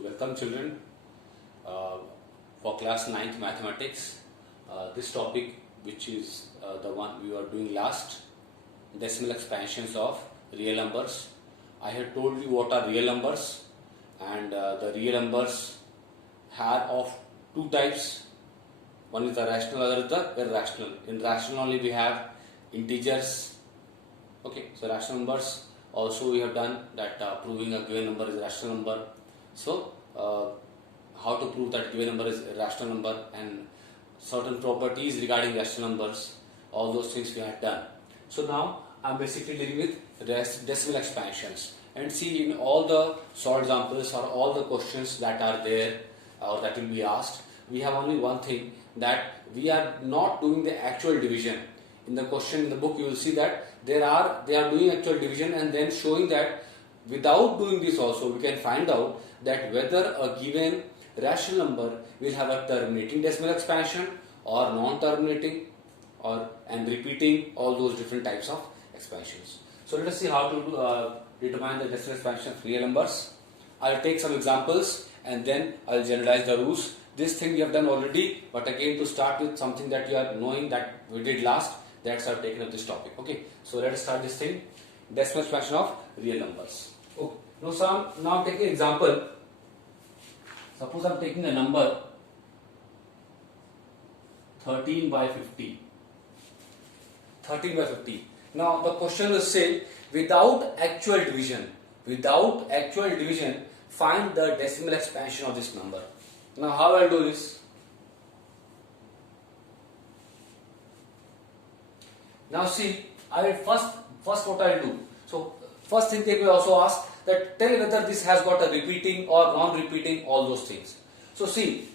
So welcome children for class 9th mathematics. This topic, which is the one we were doing last, decimal expansions of real numbers. I had told you what are real numbers, and the real numbers are of two types. One is the rational, other is the irrational. In rational only we have integers. Okay, so rational numbers. Also we have done that proving a given number is a rational number. So how to prove that given number is a rational number and certain properties regarding rational numbers, all those things we have done. So now I am basically dealing with decimal expansions, and see in all the short examples or all the questions that are there or that will be asked, we have only one thing, that we are not doing the actual division. In the question in the book you will see that they are doing actual division and then showing that without doing this also we can find out that whether a given rational number will have a terminating decimal expansion or non-terminating and repeating, all those different types of expansions. So let us see how to determine the decimal expansion of real numbers. I will take some examples and then I will generalize the rules. This thing we have done already, but again to start with something that you are knowing that we did last, that's how I have taken up this topic. Okay, so let us start this thing, decimal expansion of real numbers. Okay, now I'm taking an example. Suppose I'm taking a number 13 by 50. 13 by 50. Now the question will say, without actual division, find the decimal expansion of this number. Now how I will do this? Now see, I will first what I will do. So first thing they will also ask that tell whether this has got a repeating or non-repeating, all those things. So see,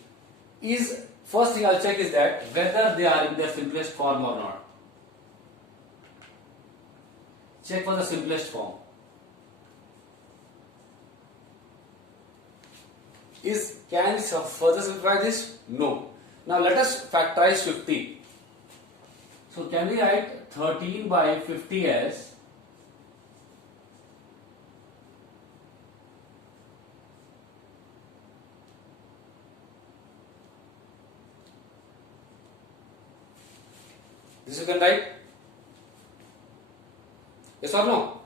first thing I will check is that whether they are in their simplest form or not. Check for the simplest form. Can we further simplify this? No. Now let us factorize 50. So can we write 13 by 50 as this you can write? Yes or no?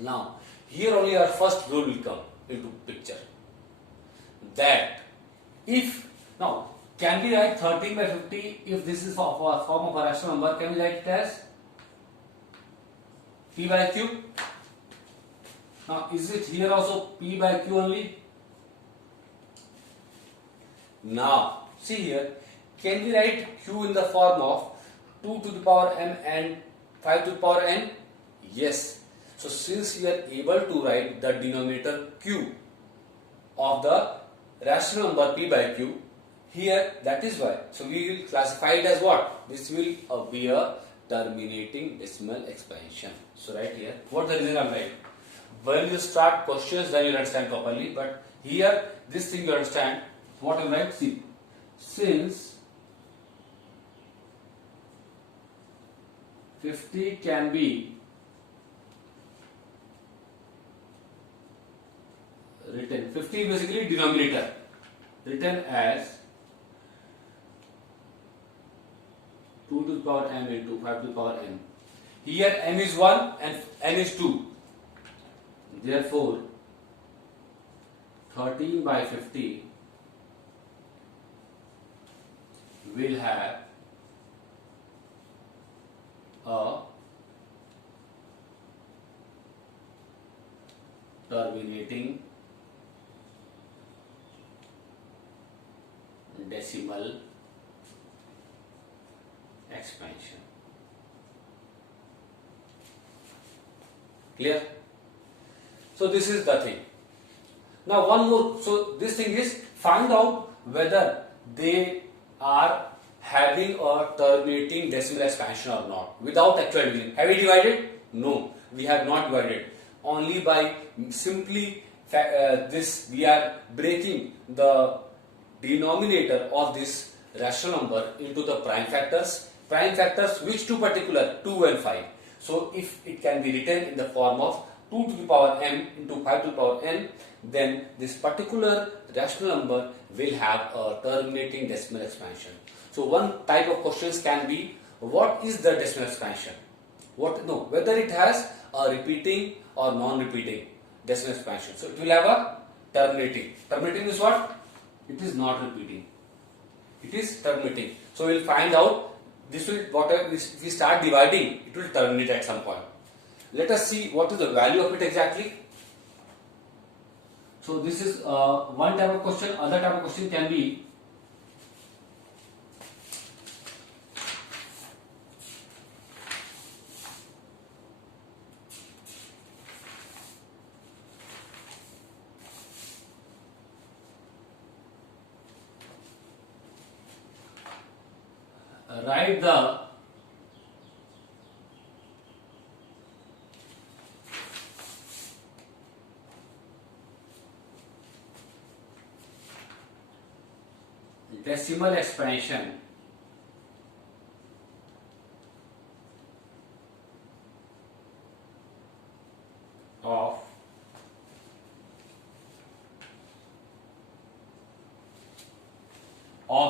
Now here only our first rule will come into picture. That if, now can we write 13 by 50 if this is a form of a rational number? Can we write it as p by q? Now is it here also p by q only? Now see here, can we write q in the form of 2 to the power m and 5 to the power n? Yes. So since we are able to write the denominator q of the rational number p by q here, that is why. So we will classify it as what? This will be a terminating decimal expansion. So right here, what the reason I am writing? When you start questions, then you will understand properly. But here, this thing you understand. What I write? See, since 50 can be written, 50 basically denominator, written as 2 to the power m into 5 to the power n. Here m is 1 and n is 2. Therefore, 13 by 50 will have a terminating decimal expansion. Clear? So this is the thing. Now one more. So this thing is, find out whether they are having a terminating decimal expansion or not without actual division. Have we divided? No, we have not divided. Only by simply this we are breaking the denominator of this rational number into the prime factors. Prime factors, which two particular? 2 and 5. So if it can be written in the form of 2 to the power m into 5 to the power n, then this particular rational number will have a terminating decimal expansion. So one type of questions can be, what is the decimal expansion? Whether it has a repeating or non-repeating decimal expansion. So it will have a terminating. Terminating is what? It is not repeating. It is terminating. So we will find out this will, whatever if we start dividing, it will terminate at some point. Let us see what is the value of it exactly. So this is one type of question. Other type of question can be, write the decimal expansion of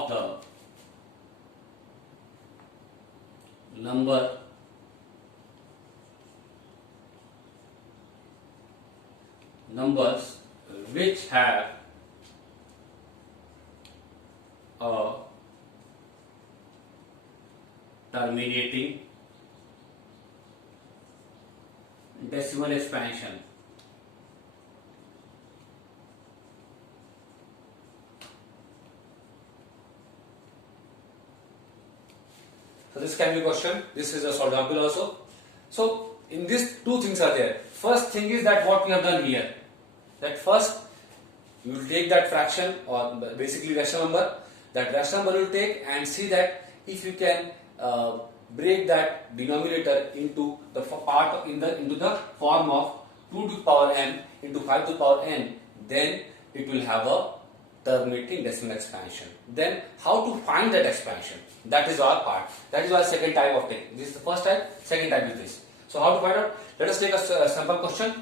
the numbers which have a terminating decimal expansion. So this can be a question. This is a solved example also. So in this, two things are there. First thing is that what we have done here. That first you will take that fraction or basically rational number. That rational number will take and see that if you can break that denominator into the into the form of 2 to the power n into 5 to the power n, then it will have a terminating decimal expansion. Then how to find that expansion? That is our part. That is our second type of thing. This is the first type, second type is this. So how to find out? Let us take a sample question.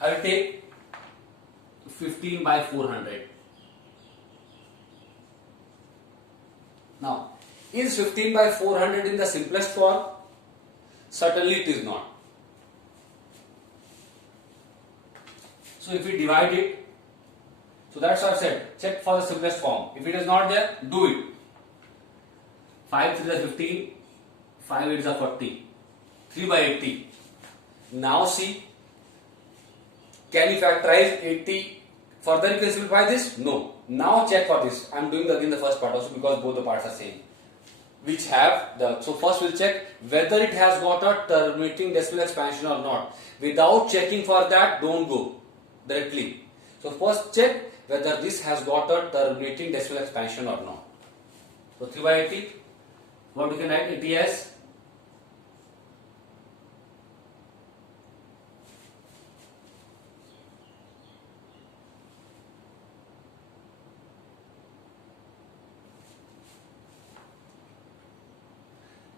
I will take 15 by 400. Now, is 15 by 400 in the simplest form? Certainly it is not. So if we divide it, so that's what I said, check for the simplest form. If it is not there, do it. 5 3 is 15, 5 8 is 40, 3 by 80. Now see, can you factorize 80? Further you can simplify this? No. Now check for this. I am doing again the first part also because both the parts are same. Which have the, so first we'll check whether it has got a terminating decimal expansion or not. Without checking for that, don't go directly. So first check whether this has got a terminating decimal expansion or not. So 3 by 80, what we can write? 80 as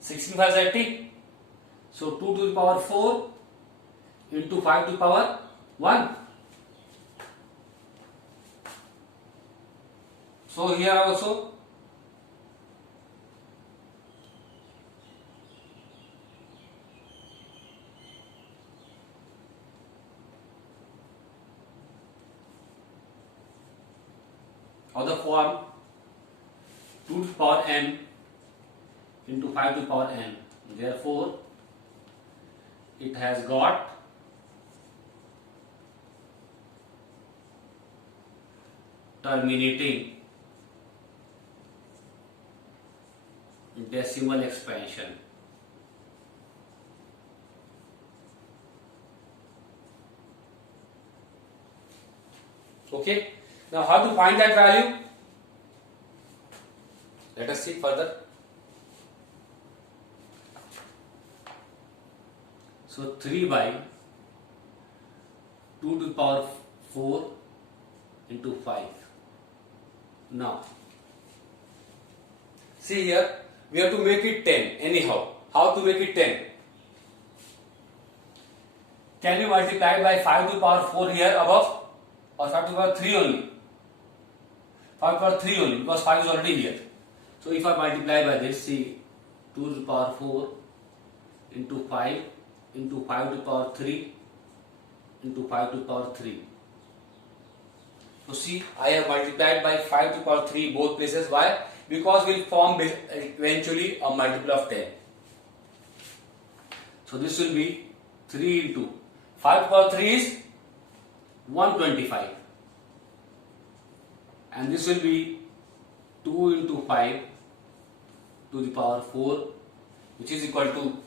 16 5 is 80. So 2 to the power 4 into 5 to the power 1. So here also of the form 2 to the power n into 5 to the power n. Therefore, it has got terminating decimal expansion. Okay. Now, how to find that value? Let us see further. So 3 by 2 to the power 4 into 5. Now, see here, we have to make it 10 anyhow. How to make it 10? can be multiplied by 5 to the power 4 here above, or 5 to the power 3 only. 5 to the power 3 only, because 5 is already here. So if I multiply by this, see, 2 to the power 4 into 5 into 5 to the power 3 into 5 to the power 3. So see, I have multiplied by 5 to the power 3 both places. Why? Because we will form eventually a multiple of 10. So this will be 3 into 5 to the power 3 is 125. And this will be 2 into 5 to the power 4, which is equal to,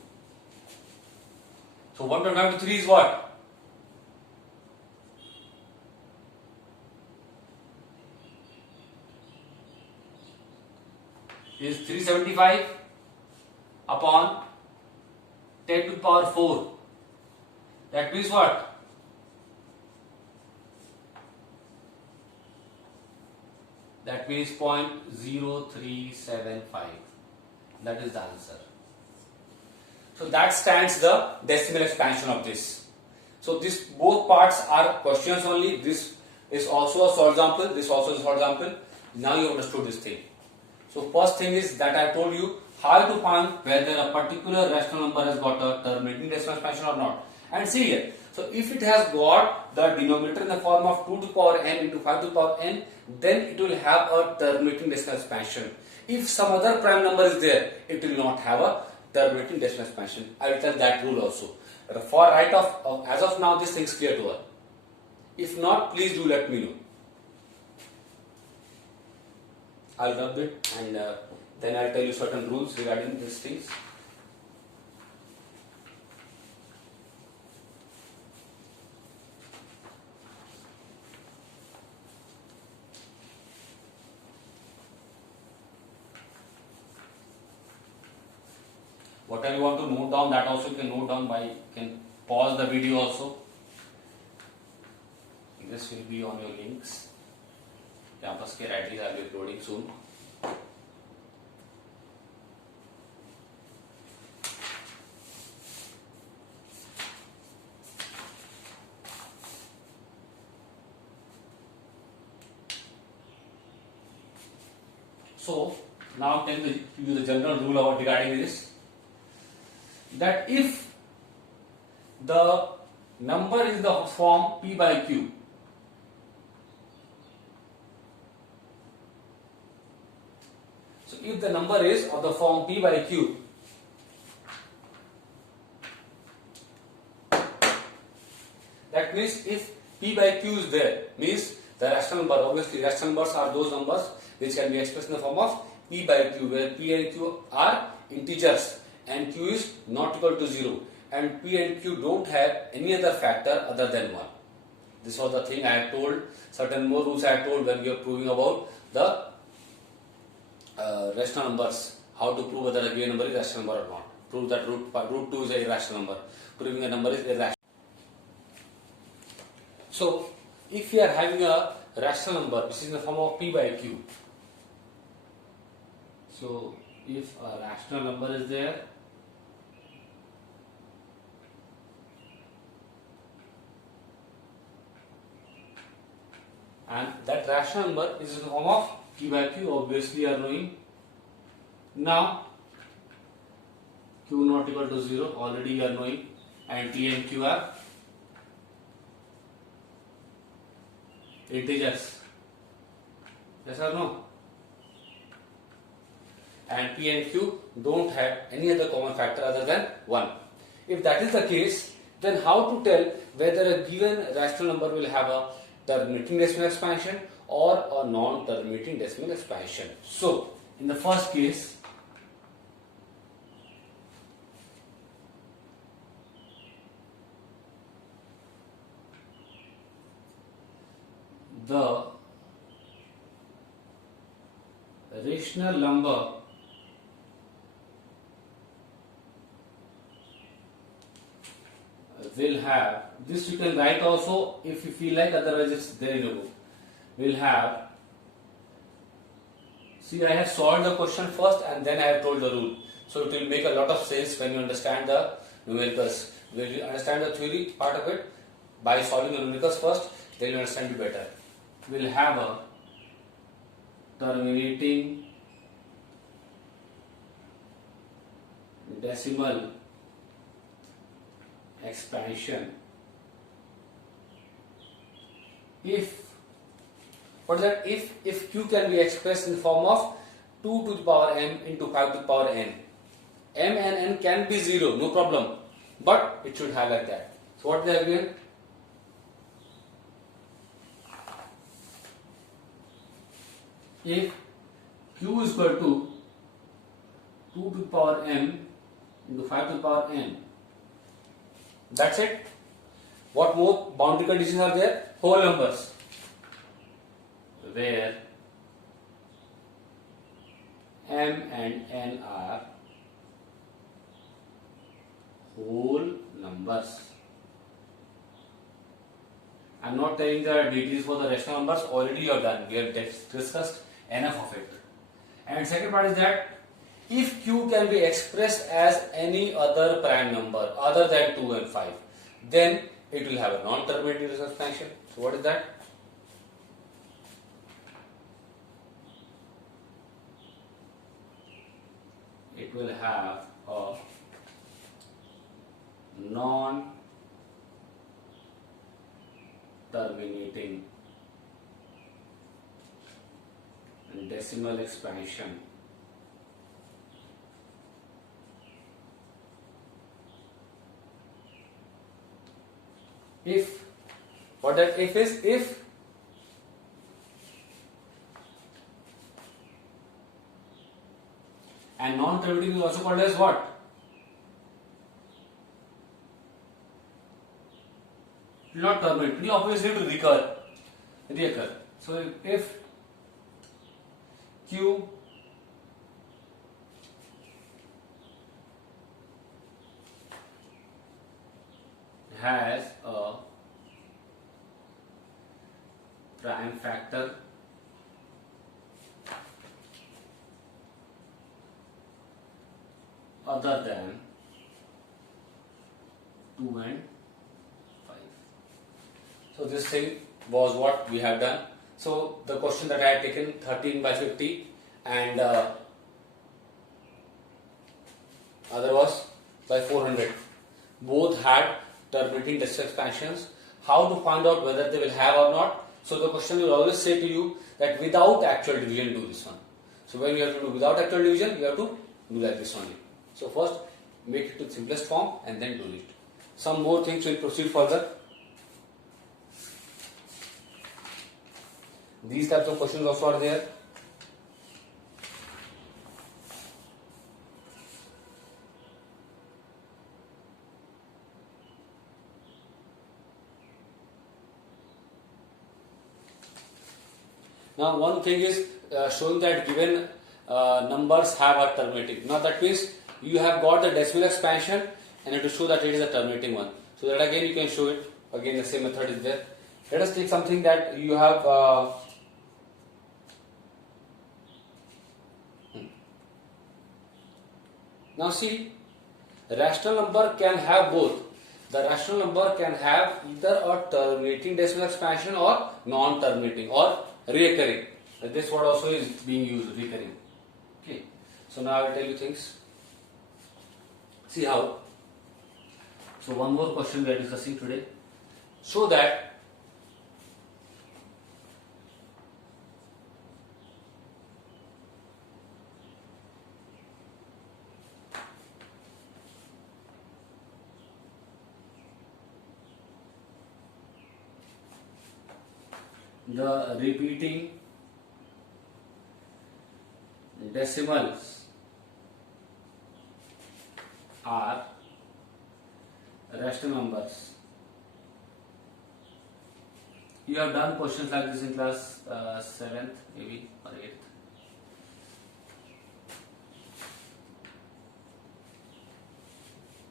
so 125 to 3 is what? Is 375 upon 10 to the power 4. That means what? That means 0.0375. That is the answer. So that stands the decimal expansion of this. So this both parts are questions only. This is also a solved example. This also is a solved example. Now you understood this thing. So first thing is that I told you how to find whether a particular rational number has got a terminating decimal expansion or not. And see here. So if it has got the denominator in the form of 2 to the power n into 5 to the power n, then it will have a terminating decimal expansion. If some other prime number is there, it will not have a terminating decimal expansion. I will tell that rule also. For right of as of now, this thing is clear to us. If not, please do let me know. I'll rub it and then I'll tell you certain rules regarding these things. Whatever you want to note down, that also you can note down by, you can pause the video also. This will be on your links. Campus के writings I will be uploading soon. So now I'm telling you the general rule about regarding this. That if the number is the form P by Q, so if the number is of the form P by Q, that means if P by Q is there, means the rational number, obviously rational numbers are those numbers which can be expressed in the form of P by Q, where P and Q are integers and Q is not equal to 0, and P and Q don't have any other factor other than 1. This was the thing I had told. Certain more rules I had told when we were proving about the rational numbers. How to prove whether a given number is rational number or not. Prove that root 2 is a irrational number. Proving a number is irrational. So if we are having a rational number which is in the form of P by Q, so if a rational number is there, and that rational number is in the form of P by Q, obviously you are knowing. Now Q not equal to 0, already you are knowing, and P and Q are integers. Yes or no? And P and Q don't have any other common factor other than 1. If that is the case, then how to tell whether a given rational number will have a terminating decimal expansion or a non-terminating decimal expansion? So, in the first case, the rational number will have, this you can write also if you feel like, otherwise it's there in the book. Will have, see, I have solved the question first and then I have told the rule. So it will make a lot of sense when you understand the numericals. Will you understand the theory part of it? By solving the numericals first, then you understand it better. We'll have a terminating decimal expansion if, what is that? If q can be expressed in form of 2 to the power m into 5 to the power n. M and n can be 0, no problem, but it should have like that. So what they have given? If q is equal to 2 to the power m into 5 to the power n. That's it. What more boundary conditions are there? Whole numbers, where m and n are whole numbers. I am not telling the details for the rational numbers, already you have done. We have discussed enough of it. And second part is that if q can be expressed as any other prime number other than 2 and 5, then it will have a non-terminating resonance function. So what is that? It will have a non-terminating decimal expansion if, what that if is, if and non-terminating is also called as what? It will not terminate, it will obviously reoccur. So if q has a prime factor other than 2 and 5. So this thing was what we have done. So the question that I had taken 13 by 50 and other was by 400. Both had terminating decimal expansions. How to find out whether they will have or not? So the question will always say to you that without actual division do this one. So when you have to do without actual division, you have to do like this only. So first make it to the simplest form and then do it. Some more things will proceed further. These types of questions also are there. Now one thing is showing that given numbers have a terminating. Now that means you have got the decimal expansion and you have to show that it is a terminating one. So that again you can show it. Again the same method is there. Let us take something that you have now see, rational number can have both. The rational number can have either a terminating decimal expansion or non-terminating or recurring. This word also is being used, recurring. Okay. So now I will tell you things. See how. So one more question we are discussing today. So that the repeating decimals are rational numbers. You have done questions like this in class 7th maybe or 8th.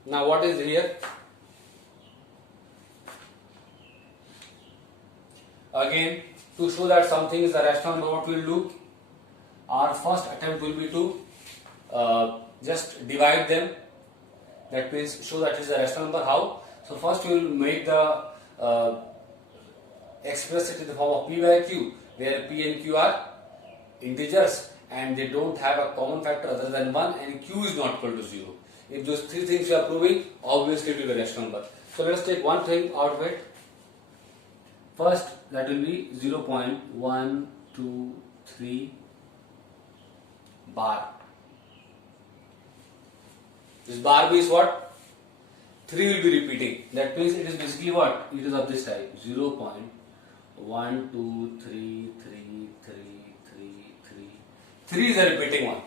Now what is here? Again, to show that something is a rational number, what we will do? Our first attempt will be to just divide them That means show that it is a rational number. How? So first we will make the express it in the form of p by q, where p and q are integers and they don't have a common factor other than 1, and q is not equal to 0. If those three things you are proving, obviously it will be a rational number. So let us take one thing out of it. First, that will be 0.123 bar. This bar b is what? 3 will be repeating. That means it is basically what? It is of this type. 0.1233333. 3 is a repeating one.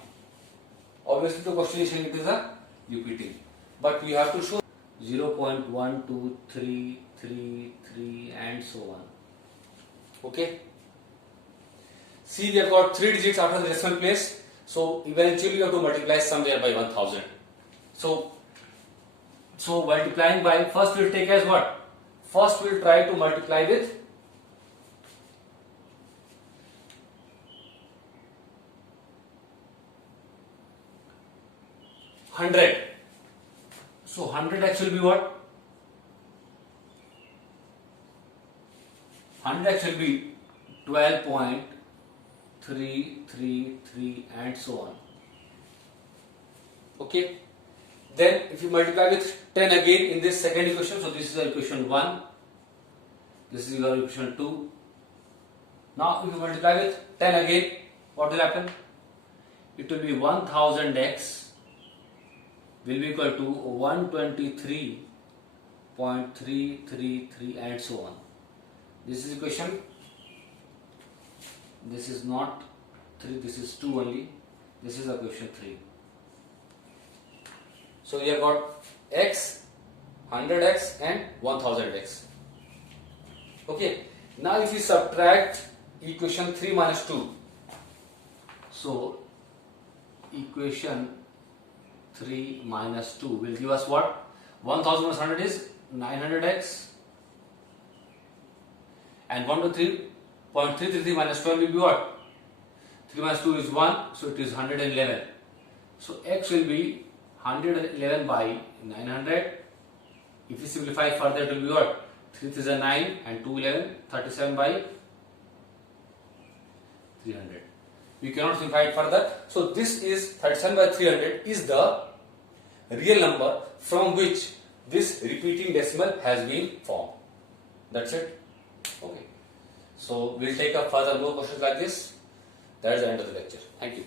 Obviously the question is saying it is a repeating. But we have to show 0.12333 and so on. Okay. See, we have got 3 digits after the decimal place. So eventually you have to multiply somewhere by 1000. So multiplying by, first we will take as what? First we will try to multiply with 100. So 100x will be what? 100x will be 12.333 and so on. Okay. Then if you multiply with 10 again in this second equation, so this is the equation 1, this is your equation 2. Now if you multiply with 10 again, what will happen? It will be 1000x will be equal to 123.333 and so on. This is equation, this is not 3, this is 2 only, this is equation 3. So we have got x, 100x and 1000x. Okay. Now if you subtract equation 3 minus 2, so equation 3 minus 2 will give us what? 1000 minus 100 is 900x and 123.333 minus 12 will be what? 3 minus 2 is 1, so it is 111. So x will be 111 by 900. If you simplify further, it will be what? 3 is a 9 and 2 11, 37 by 300. We cannot simplify it further. So this is 37 by 300 is the real number from which this repeating decimal has been formed. That's it. Okay. So we'll take up further more questions like this. That is the end of the lecture. Thank you.